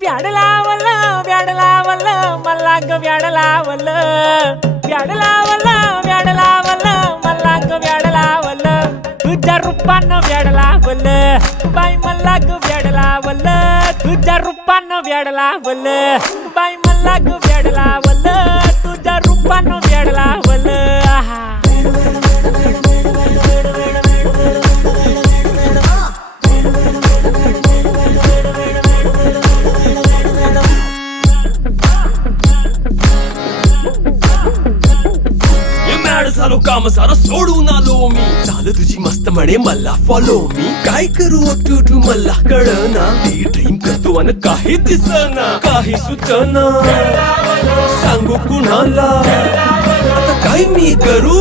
व्याड लावलं मला ग व्याड लावलं मला ग व्याड लावलं तुझ्या रूपानं व्याड लावलं बाई मला ग व्याड लावलं तुझ्या रूपानं व्याड लावलं बाई मला ग व्याड लावलं तुझ्या रूपानं व्याड लावलं आहा झालो काम सारा सोडून आलो मी झालं तुझी मस्त म्हणे मला फॉलो मी काय करू टू मला कळना ती ड्रीम करतो आणि काही दिसना काही सुचना सांगू कुणाला आता काय मी करू